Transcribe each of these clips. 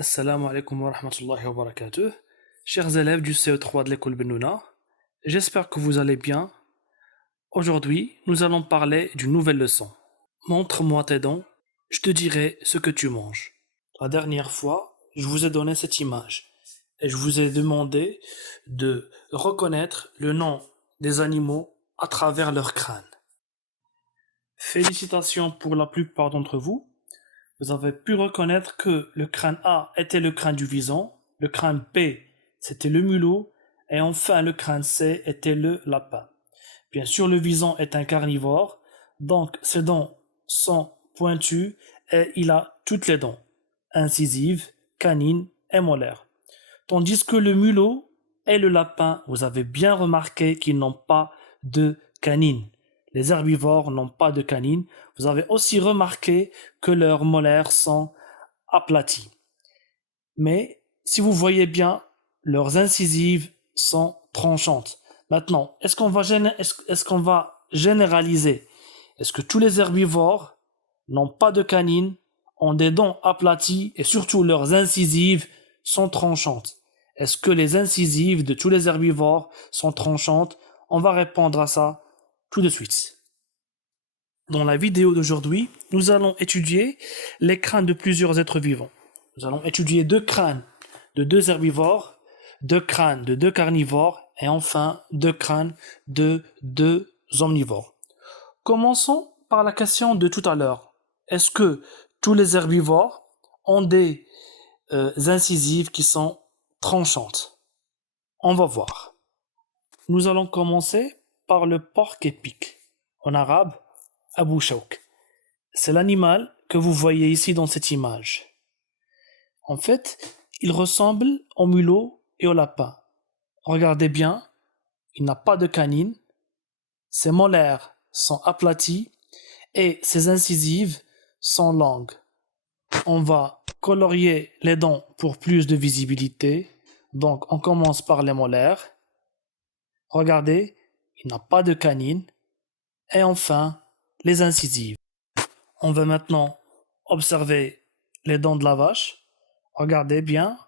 Assalamu alaikum wa rahmatullahi wa barakatuh. Chers élèves du CE3 de l'école Benouna, j'espère que vous allez bien. Aujourd'hui, nous allons parler d'une nouvelle leçon. Montre-moi tes dents, je te dirai ce que tu manges. La dernière fois, je vous ai donné cette image et je vous ai demandé de reconnaître le nom des animaux à travers leur crâne. Félicitations pour la plupart d'entre vous. Vous avez pu reconnaître que le crâne A était le crâne du vison, le crâne B c'était le mulot, et enfin le crâne C était le lapin. Bien sûr, le vison est un carnivore, donc ses dents sont pointues et il a toutes les dents, incisives, canines et molaires. Tandis que le mulot et le lapin, vous avez bien remarqué qu'ils n'ont pas de canines. Les herbivores n'ont pas de canines. Vous avez aussi remarqué que leurs molaires sont aplatis. Mais si vous voyez bien, leurs incisives sont tranchantes. Maintenant, est-ce qu'on va généraliser? Est-ce que tous les herbivores n'ont pas de canines, ont des dents aplaties et surtout leurs incisives sont tranchantes? Est-ce que les incisives de tous les herbivores sont tranchantes? On va répondre à ça tout de suite. Dans la vidéo d'aujourd'hui, nous allons étudier les crânes de plusieurs êtres vivants. Nous allons étudier deux crânes de deux herbivores, deux crânes de deux carnivores et enfin deux crânes de deux omnivores. Commençons par la question de tout à l'heure. Est-ce que tous les herbivores ont des incisives qui sont tranchantes? On va voir. Nous allons commencer par le porc épic. En arabe, Abu Shawk. C'est l'animal que vous voyez ici dans cette image. En fait, il ressemble au mulot et au lapin. Regardez bien, il n'a pas de canines, ses molaires sont aplatis et ses incisives sont longues. On va colorier les dents pour plus de visibilité. Donc, on commence par les molaires. Regardez, il n'a pas de canines. Et enfin, les incisives. On va maintenant observer les dents de la vache. Regardez bien,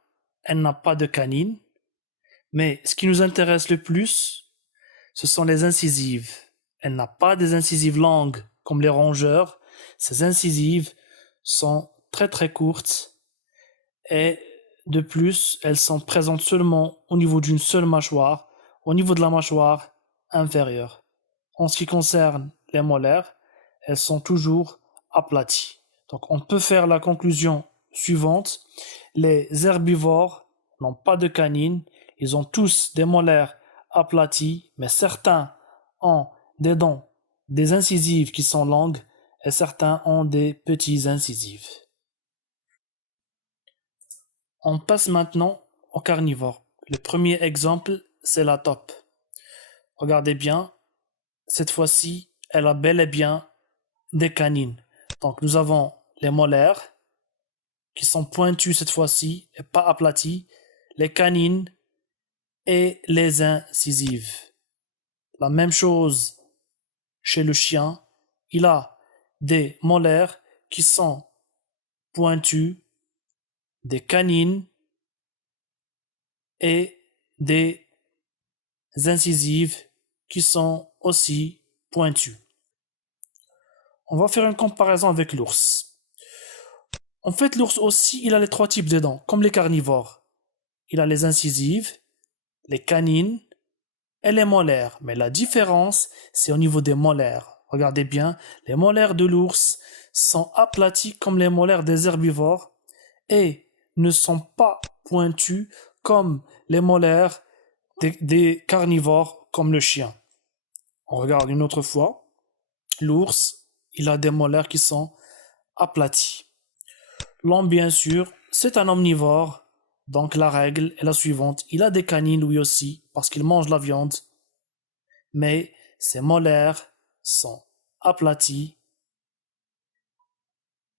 elle n'a pas de canines. Mais ce qui nous intéresse le plus, ce sont les incisives. Elle n'a pas des incisives longues comme les rongeurs. Ces incisives sont très très courtes et de plus, elles sont présentes seulement au niveau d'une seule mâchoire, au niveau de la mâchoire inférieure. En ce qui concerne les molaires, elles sont toujours aplaties. Donc on peut faire la conclusion suivante. Les herbivores n'ont pas de canines, ils ont tous des molaires aplatis, mais certains ont des dents, des incisives qui sont longues et certains ont des petits incisives. On passe maintenant aux carnivores. Le premier exemple, c'est la taupe. Regardez bien, cette fois-ci, elle a bel et bien des canines. Donc nous avons les molaires qui sont pointus cette fois-ci et pas aplatis, les canines et les incisives. La même chose chez le chien, il a des molaires qui sont pointus, des canines et des incisives qui sont aussi pointues. On va faire une comparaison avec l'ours. En fait, l'ours aussi, il a les trois types de dents, comme les carnivores. Il a les incisives, les canines et les molaires. Mais la différence, c'est au niveau des molaires. Regardez bien, les molaires de l'ours sont aplatis comme les molaires des herbivores et ne sont pas pointus comme les molaires des carnivores comme le chien. On regarde une autre fois. L'ours, il a des molaires qui sont aplatis. L'homme, bien sûr, c'est un omnivore. Donc la règle est la suivante. Il a des canines lui aussi parce qu'il mange la viande. Mais ses molaires sont aplatis.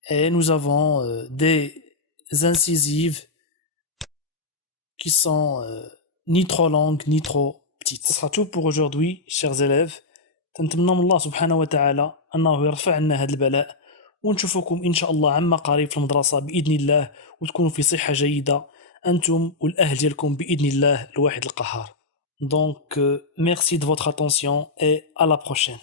Et nous avons des incisives qui sont ni trop longues ni trop petites. Ce sera tout pour aujourd'hui, chers élèves. تنتمنى من الله سبحانه وتعالى أنه يرفع عنا هذا البلاء ونشوفكم إن شاء الله عما قريب في المدرسة بإذن الله، وتكونوا في صحة جيدة أنتم والأهل ديالكم بإذن الله الواحد القهار. Donc merci de votre attention et à la prochaine.